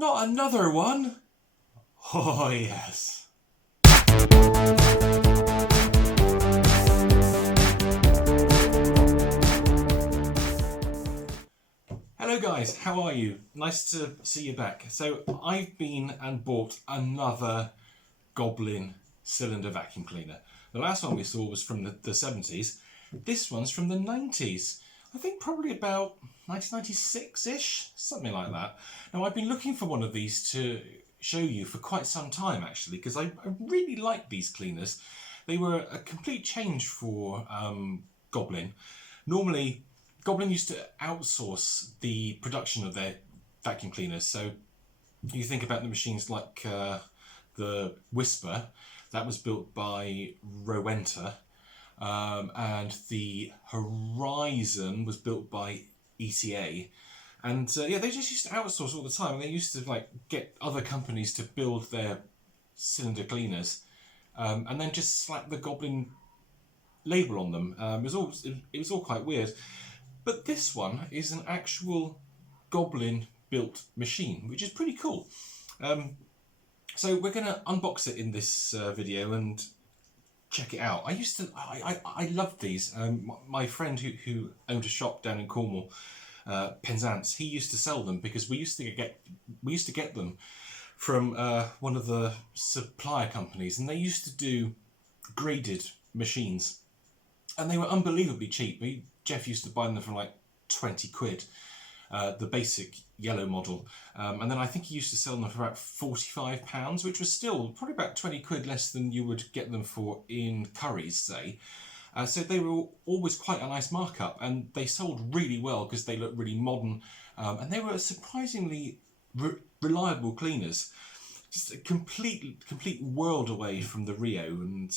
Not another one? Oh yes. Hello guys, how are you? Nice to see you back. So I've been and bought another Goblin Cylinder Vacuum Cleaner. The last one we saw was from the 70s. This one's from the 90s. I think probably about 1996-ish, something like that. Now I've been looking for one of these to show you for quite some time actually, because I really like these cleaners. They were a complete change for Goblin. Normally, Goblin used to outsource the production of their vacuum cleaners. So you think about the machines like the Whisper, that was built by Rowenta. And the Horizon was built by ETA, and yeah, they just used to outsource all the time. They used to like get other companies to build their cylinder cleaners, and then just slap the Goblin label on them. It was all quite weird, but this one is an actual Goblin built machine, which is pretty cool. So we're going to unbox it in this video and check it out. I loved these. My friend who owned a shop down in Cornwall, Penzance, he used to sell them because we used to get them from one of the supplier companies, and they used to do graded machines, and they were unbelievably cheap. Jeff used to buy them for like 20 quid. The basic yellow model, and then I think he used to sell them for about £45, which was still probably about 20 quid less than you would get them for in Currys, say. So they were always quite a nice markup, and they sold really well because they looked really modern, and they were surprisingly reliable cleaners. Just a complete world away from the Rio and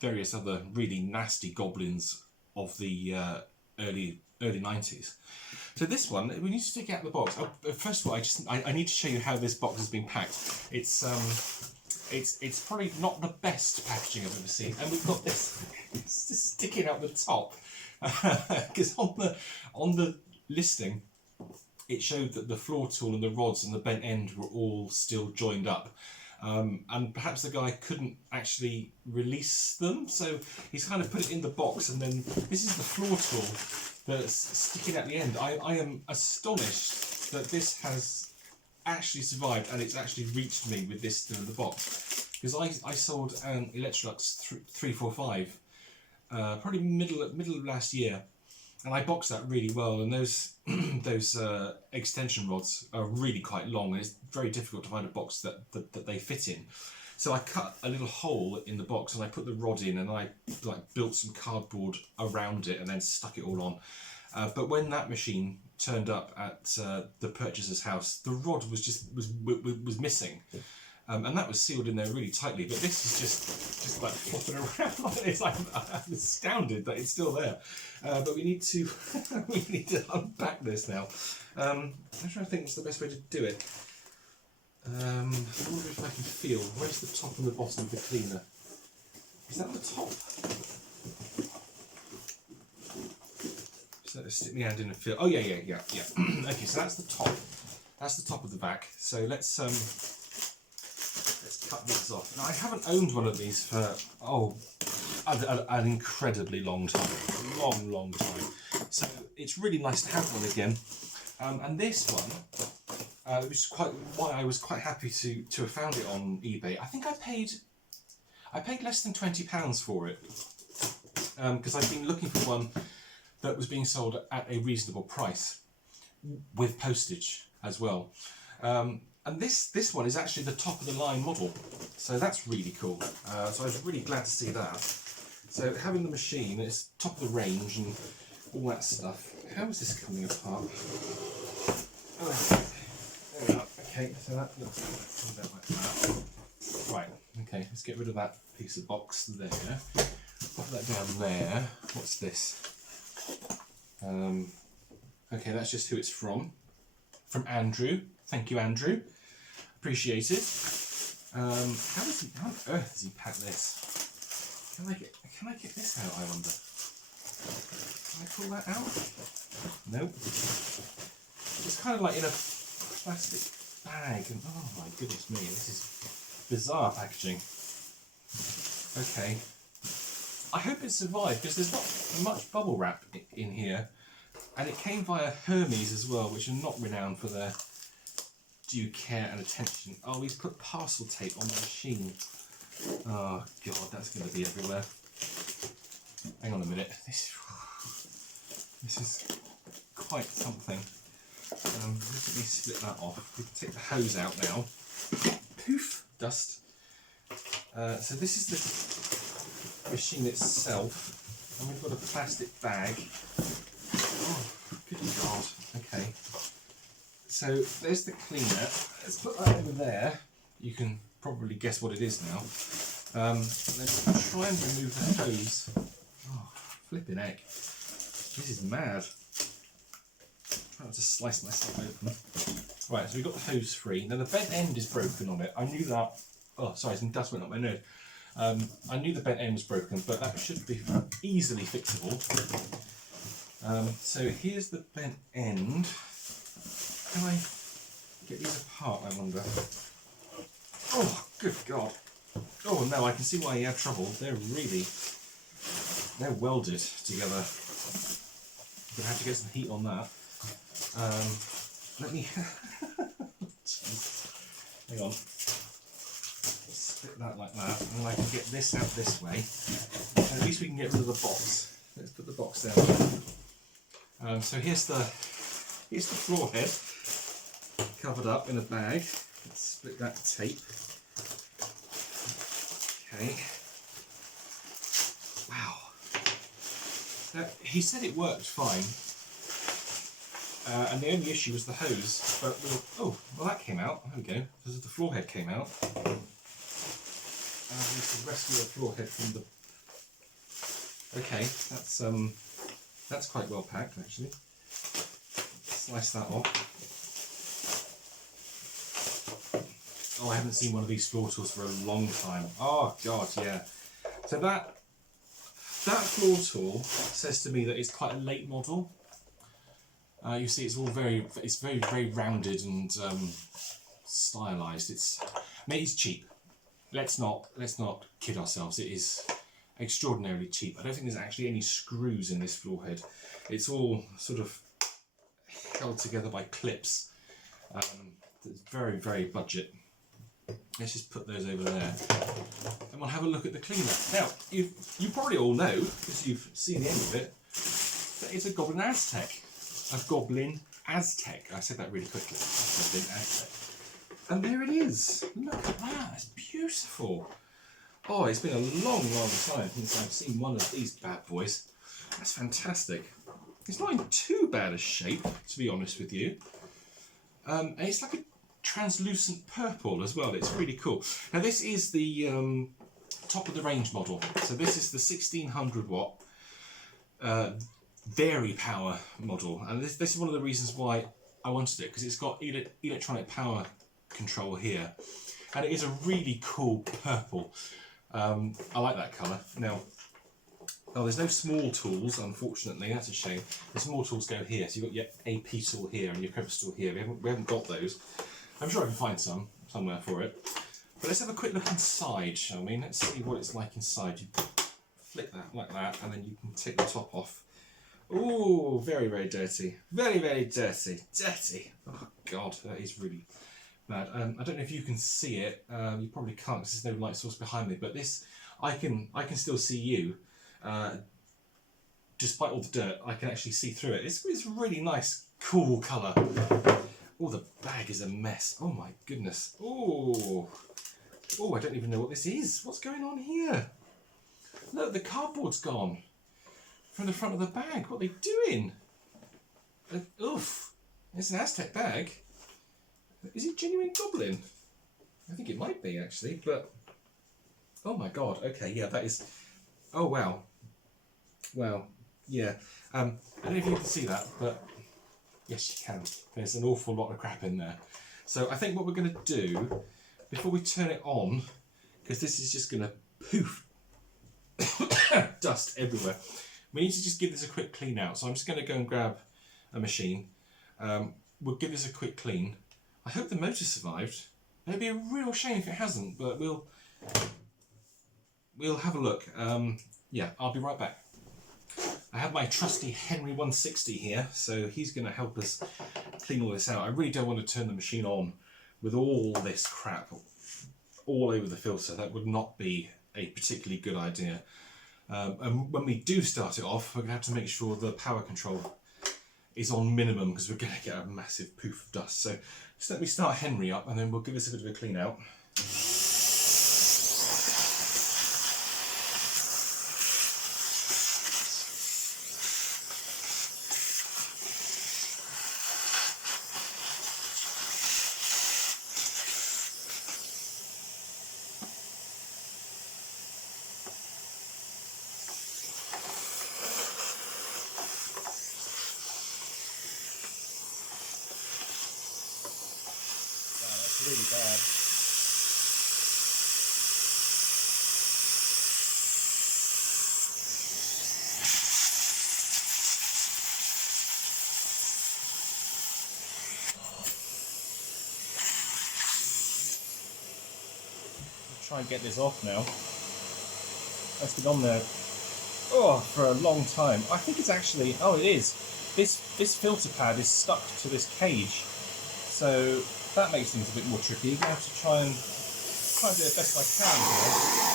various other really nasty Goblins of the early 90s. So this one, we need to take it out of the box. First of all, I need to show you how this box has been packed. It's probably not the best packaging I've ever seen, and we've got this it's just sticking out the top because on the listing it showed that the floor tool and the rods and the bent end were all still joined up. And perhaps the guy couldn't actually release them, so he's kind of put it in the box, and then this is the floor tool that's sticking at the end. I am astonished that this has actually survived and it's actually reached me with this still in the box, because I sold an Electrolux 345 probably middle of last year, and I boxed that really well, and those extension rods are really quite long, and it's very difficult to find a box that they fit in. So I cut a little hole in the box and I put the rod in, and I built some cardboard around it and then stuck it all on. But when that machine turned up at the purchaser's house, the rod was missing, and that was sealed in there really tightly. But this is just like flopping around like this. I'm astounded that it's still there. But we need to unpack this now. I'm trying to think what's the best way to do it. I wonder if I can feel. Where's the top and the bottom of the cleaner? Is that the top? So let's stick my hand in and feel. Oh yeah. Okay, so that's the top. That's the top of the vac. So let's cut these off. Now I haven't owned one of these for an incredibly long time. Long time. So it's really nice to have one again. And this one, which is why I was quite happy to have found it on eBay. I think I paid less than £20 for it, because I've been looking for one that was being sold at a reasonable price with postage as well. And this one is actually the top of the line model, so that's really cool. So I was really glad to see that. So having the machine, it's top of the range and all that stuff. How is this coming apart? There we are. Okay, so that looks like that. Right, okay, let's get rid of that piece of box there. Put that down there. What's this? Okay, that's just who it's from. From Andrew. Thank you, Andrew. Appreciate it. How on earth does he pack this? Can I get this out, I wonder? Can I pull that out? Nope. It's kind of like in a plastic bag, and oh my goodness me, this is bizarre packaging. Okay, I hope it survived because there's not much bubble wrap in here, and it came via Hermes as well, which are not renowned for their due care and attention. Oh, he's put parcel tape on the machine. Oh god, that's going to be everywhere. Hang on a minute, this is quite something. Let me split that off. We can take the hose out now. Poof, dust. So this is the machine itself, and we've got a plastic bag. Oh, good god. Okay. So there's the cleaner. Let's put that over there. You can probably guess what it is now. And then try and remove the hose. Oh, flipping heck. This is mad. Try not to slice myself open. Right, so we've got the hose free. Now the bent end is broken on it. I knew that. Oh, sorry, some dust went up my nose. I knew the bent end was broken, but that should be easily fixable. So here's the bent end. Can I get these apart, I wonder? Oh, good God. Oh no, I can see why you had trouble. They're welded together. I'm going to have to get some heat on that. Let me... Jeez. Hang on. Split that like that, and then I can get this out this way. And at least we can get rid of the box. Let's put the box down. So here's the floor head, covered up in a bag. Let's split that tape. Okay. Wow. Now, he said it worked fine, and the only issue was the hose. But well, that came out. There we go. The floor head came out. We can rescue the floor head from the. Okay, that's quite well packed actually. Slice that off. Oh, I haven't seen one of these floor tools for a long time. Oh god, yeah. So that floor tool says to me that it's quite a late model. You see, it's very rounded and stylized. It's cheap. Let's not kid ourselves. It is extraordinarily cheap. I don't think there's actually any screws in this floor head. It's all sort of held together by clips. It's very, very budget. Let's just put those over there, and we'll have a look at the cleaner. Now, you probably all know, because you've seen the end of it, that it's a Goblin Aztec. A Goblin Aztec. I said that really quickly. Goblin Aztec. And there it is. Look at that. It's beautiful. Oh, it's been a long, long time since I've seen one of these bad boys. That's fantastic. It's not in too bad a shape, to be honest with you. And it's like a translucent purple as well. It's really cool. Now this is the top of the range model. So this is the 1600 watt Vary Power model, and this is one of the reasons why I wanted it, because it's got electronic power control here, and it is a really cool purple. I like that colour. Now, there's no small tools, unfortunately. That's a shame. The small tools go here, so you've got your AP tool here and your compass tool here. We haven't got those. I'm sure I can find some somewhere for it. But let's have a quick look inside, shall we? Let's see what it's like inside. You flick that like that, and then you can take the top off. Ooh, very, very dirty. Very, very dirty. Dirty. Oh, God, that is really bad. I don't know if you can see it. You probably can't because there's no light source behind me. But this, I can still see you. Despite all the dirt, I can actually see through it. It's a really nice, cool colour. Oh, the bag is a mess. Oh, my goodness. Oh, I don't even know what this is. What's going on here? Look, the cardboard's gone from the front of the bag. What are they doing? Oof. It's an Aztec bag. Is it genuine Goblin? I think it might be, actually, but... Oh my god. Okay, yeah, that is... Oh, wow. Wow. Yeah. I don't know if you can see that, but... Yes, you can. There's an awful lot of crap in there. So I think what we're going to do, before we turn it on, because this is just going to poof, dust everywhere, we need to just give this a quick clean out. So I'm just going to go and grab a machine. We'll give this a quick clean. I hope the motor survived. It'd be a real shame if it hasn't, but we'll have a look. Yeah, I'll be right back. I have my trusty Henry 160 here, so he's going to help us clean all this out. I really don't want to turn the machine on with all this crap all over the filter. That would not be a particularly good idea. And when we do start it off, we're going to have to make sure the power control is on minimum because we're going to get a massive poof of dust. So just let me start Henry up and then we'll give this a bit of a clean out. Really bad. I'll try and get this off now. It's been on there for a long time. I think it's actually, it is. This filter pad is stuck to this cage, so that makes things a bit more tricky. You're going to have to try and do it best I can here.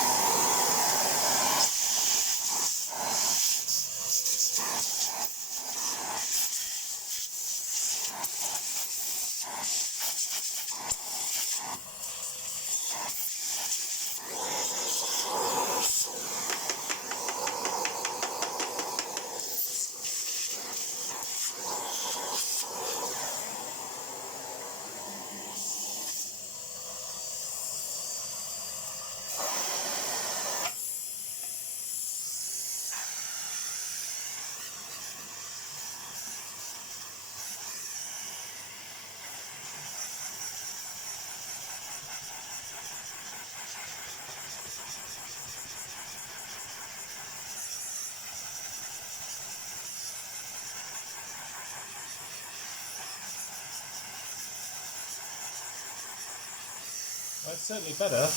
Well, it's certainly better.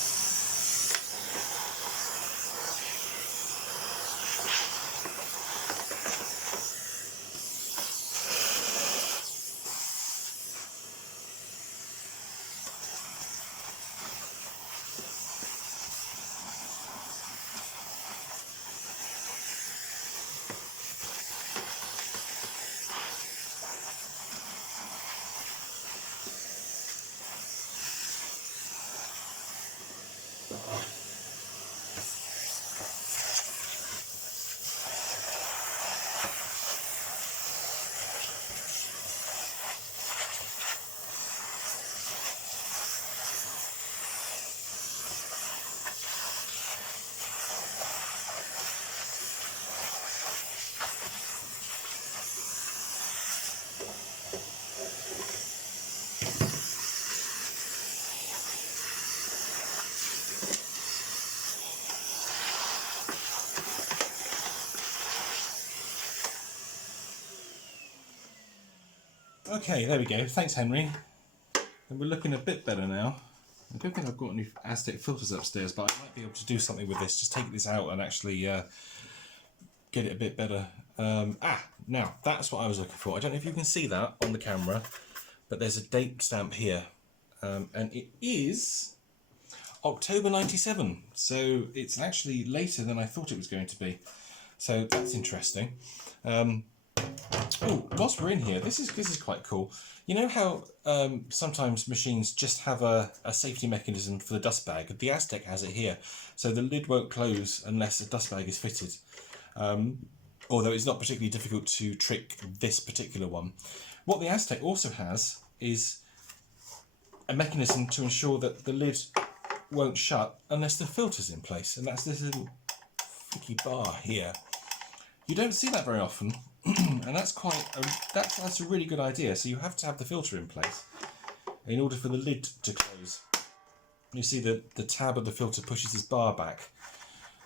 Okay, there we go. Thanks, Henry. And we're looking a bit better now. I don't think I've got any Aztec filters upstairs, but I might be able to do something with this. Just take this out and actually get it a bit better. Now, that's what I was looking for. I don't know if you can see that on the camera, but there's a date stamp here. And it is October 97. So it's actually later than I thought it was going to be. So that's interesting. Whilst we're in here, this is quite cool. You know how sometimes machines just have a safety mechanism for the dust bag? The Aztec has it here. So the lid won't close unless a dust bag is fitted. Although it's not particularly difficult to trick this particular one. What the Aztec also has is a mechanism to ensure that the lid won't shut unless the filter's in place. And that's this little freaky bar here. You don't see that very often. And that's that's a really good idea. So you have to have the filter in place in order for the lid to close. You see that the tab of the filter pushes this bar back.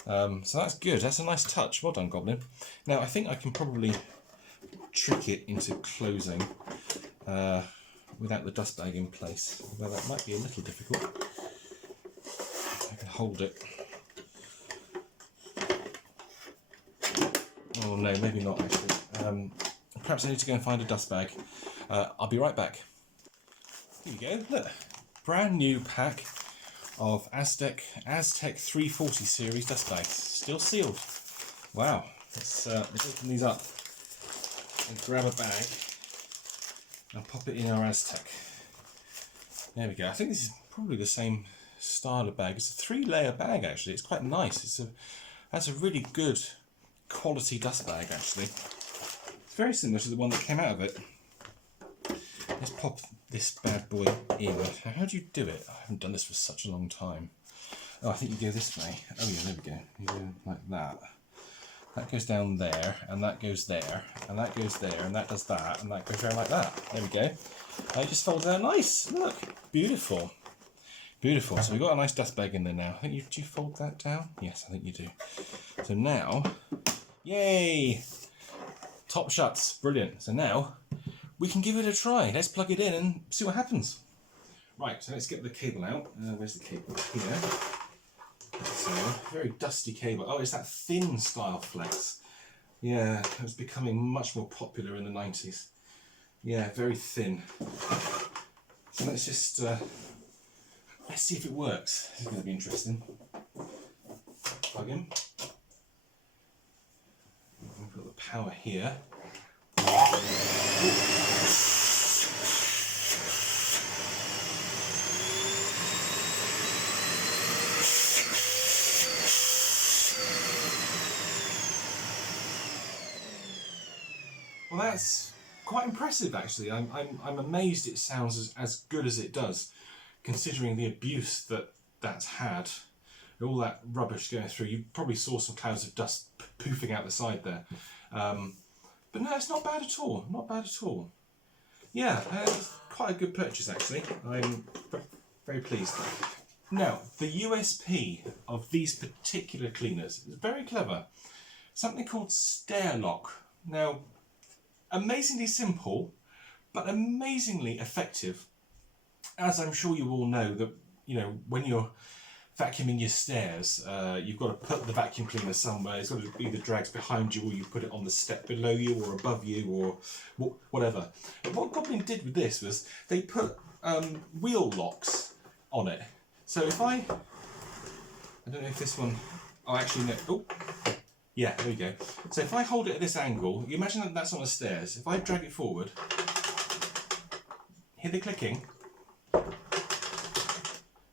So that's good. That's a nice touch. Well done, Goblin. Now I think I can probably trick it into closing. without the dust bag in place, although that might be a little difficult. I can hold it. Oh no, maybe not actually. Perhaps I need to go and find a dust bag. I'll be right back. Here you go, look. Brand new pack of Aztec 340 series dust bags, still sealed. Wow, let's open these up and grab a bag and pop it in our Aztec. There we go. I think this is probably the same style of bag. It's a 3-layer bag actually. It's quite nice. That's a really good quality dust bag actually. It's very similar to the one that came out of it. Let's pop this bad boy in. How do you do it? I haven't done this for such a long time. Oh, I think you go this way. Oh yeah, there we go. You go like that. That goes down there, and that goes there, and that goes there, and that does that, and that goes down like that. There we go. I just fold out nice. Look, beautiful. Beautiful. So we've got a nice dust bag in there now. I think do you fold that down? Yes, I think you do. So now, yay! Top shuts. Brilliant. So now, we can give it a try. Let's plug it in and see what happens. Right, so let's get the cable out. Where's the cable? Here. So, very dusty cable. Oh, it's that thin style flex. Yeah, it was becoming much more popular in the 90s. Yeah, very thin. So let's just, let's see if it works. This is going to be interesting. Plug in. We've got the power here. Well, that's quite impressive actually. I'm amazed it sounds as good as it does, considering the abuse that's had. All that rubbish going through. You probably saw some clouds of dust poofing out the side there. But no, it's not bad at all. Not bad at all. Yeah, it's quite a good purchase actually. I'm very pleased. Now, the USP of these particular cleaners is very clever. Something called Stair Lock. Now, amazingly simple, but amazingly effective. As I'm sure you all know, that when you're vacuuming your stairs, you've got to put the vacuum cleaner somewhere. It's got to either drags behind you, or you put it on the step below you, or above you, or whatever. But what Goblin did with this was they put wheel locks on it. So if I don't know if this one. Oh, actually no. Oh, yeah, there we go. So if I hold it at this angle, you imagine that that's on the stairs. If I drag it forward, hear the clicking.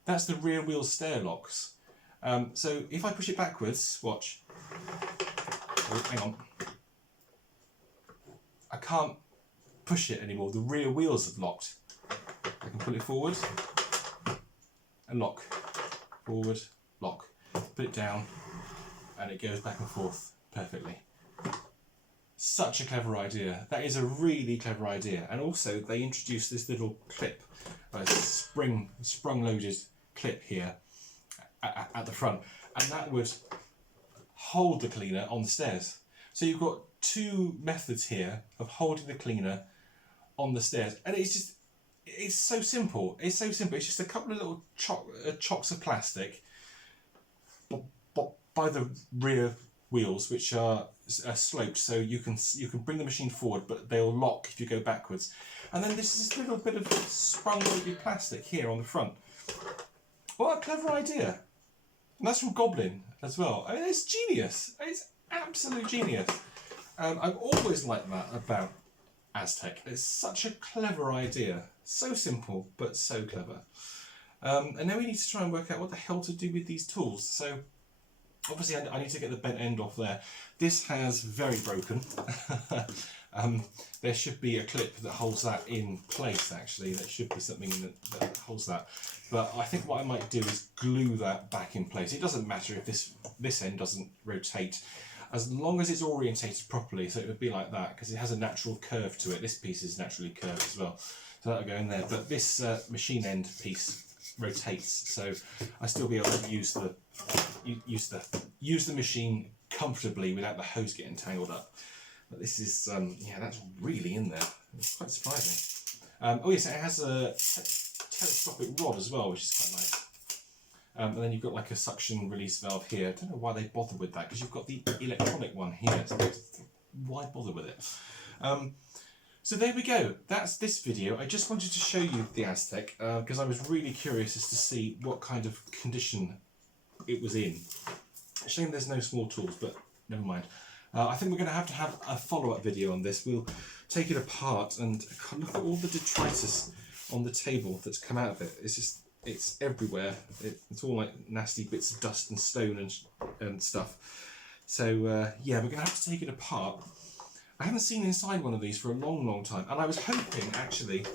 That's the rear wheel stair locks. So if I push it backwards, watch. Oh, hang on. I can't push it anymore. The rear wheels have locked. I can pull it forward and lock. Forward, lock. Put it down and it goes back and forth perfectly. Such a clever idea. That is a really clever idea. And also they introduced this little clip, a sprung-loaded clip here at the front, and that would hold the cleaner on the stairs. So you've got two methods here of holding the cleaner on the stairs, and it's so simple. It's so simple. It's just a couple of little chocks of plastic by the rear wheels, which are sloped, so you can bring the machine forward, but they'll lock if you go backwards. And then this is this little bit of sprung-loaded plastic here on the front. What a clever idea! And that's from Goblin as well. I mean, it's genius. It's absolute genius. I've always liked that about Aztec. It's such a clever idea. So simple, but so clever. And now we need to try and work out what the hell to do with these tools. So obviously I need to get the bent end off there. This has very broken. There should be a clip that holds that in place actually. There should be something that holds that. But I think what I might do is glue that back in place. It doesn't matter if this end doesn't rotate, as long as it's orientated properly. So it would be like that, because it has a natural curve to it. This piece is naturally curved as well. So that'll go in there. But this machine end piece rotates, so I still be able to use the machine comfortably without the hose getting tangled up. But this is yeah, that's really in there. It's quite surprising. Oh yes, it has a telescopic rod as well, which is quite nice. And then you've got like a suction release valve here. I don't know why they bother with that, because you've got the electronic one here. So why bother with it? So there we go. That's this video. I just wanted to show you the Aztec because I was really curious as to see what kind of condition it was in. Shame there's no small tools, but never mind. I think we're going to have a follow-up video on this. We'll take it apart and look at all the detritus on the table that's come out of it. It's everywhere. It's all like nasty bits of dust and stone and stuff. So yeah, we're going to have to take it apart. I haven't seen inside one of these for a long time, and I was hoping actually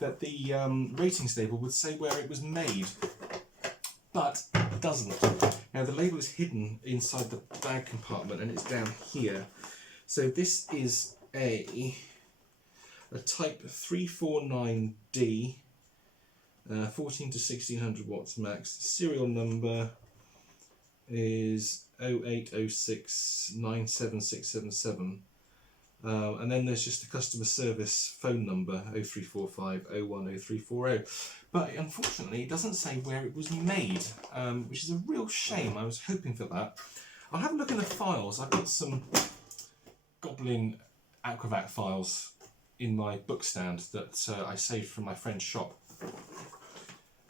that the ratings label would say where it was made, but it doesn't. Now the label is hidden inside the bag compartment and it's down here. So this is a type 349D, 14 to 1600 watts max. Serial number is 080697677. And then there's just a customer service phone number 0345 010340, but unfortunately it doesn't say where it was made, which is a real shame. I was hoping for that. I'll have a look in the files. I've got some Goblin Aquavac files in my book stand that I saved from my friend's shop.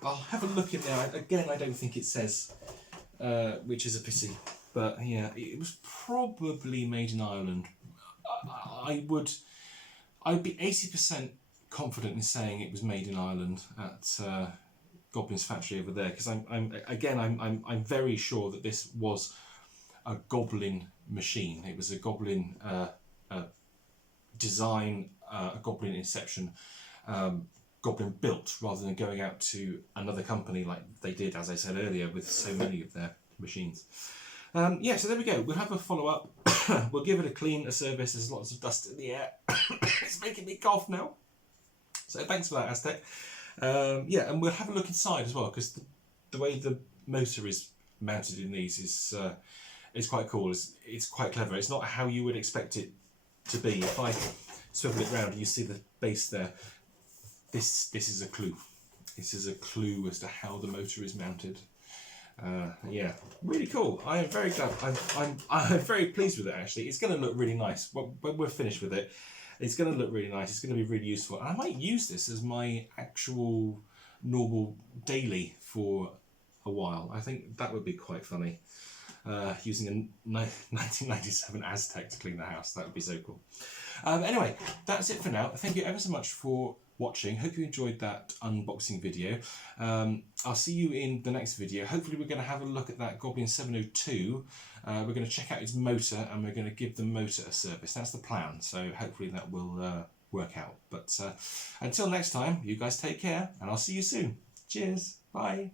I'll have a look in there. Again, I don't think it says, which is a pity, but yeah, it was probably made in Ireland. I'd be 80% confident in saying it was made in Ireland at Goblin's factory over there, because I'm very sure that this was a Goblin machine. It was a Goblin design, a Goblin inception, Goblin built, rather than going out to another company like they did, as I said earlier, with so many of their machines. Yeah, so there we go. We'll have a follow-up. We'll give it a clean, a service. There's lots of dust in the air. It's making me cough now. So thanks for that, Aztec. Yeah, and we'll have a look inside as well, because the way the motor is mounted in these is quite cool. It's quite clever. It's not how you would expect it to be. If I swivel it round, you see the base there. This is a clue. This is a clue as to how the motor is mounted. Yeah, really cool. I am very glad. I'm very pleased with it. Actually, it's going to look really nice when we're finished with it. It's going to look really nice. It's going to be really useful, and I might use this as my actual normal daily for a while. I think that would be quite funny. Using a 1997 Aztec to clean the house. That would be so cool. Anyway, that's it for now. Thank you ever so much for watching. Hope you enjoyed that unboxing video. I'll see you in the next video. Hopefully we're going to have a look at that Goblin 702. We're going to check out its motor, and we're going to give the motor a service. That's the plan, so hopefully that will work out. But until next time, you guys take care, and I'll see you soon. Cheers. Bye.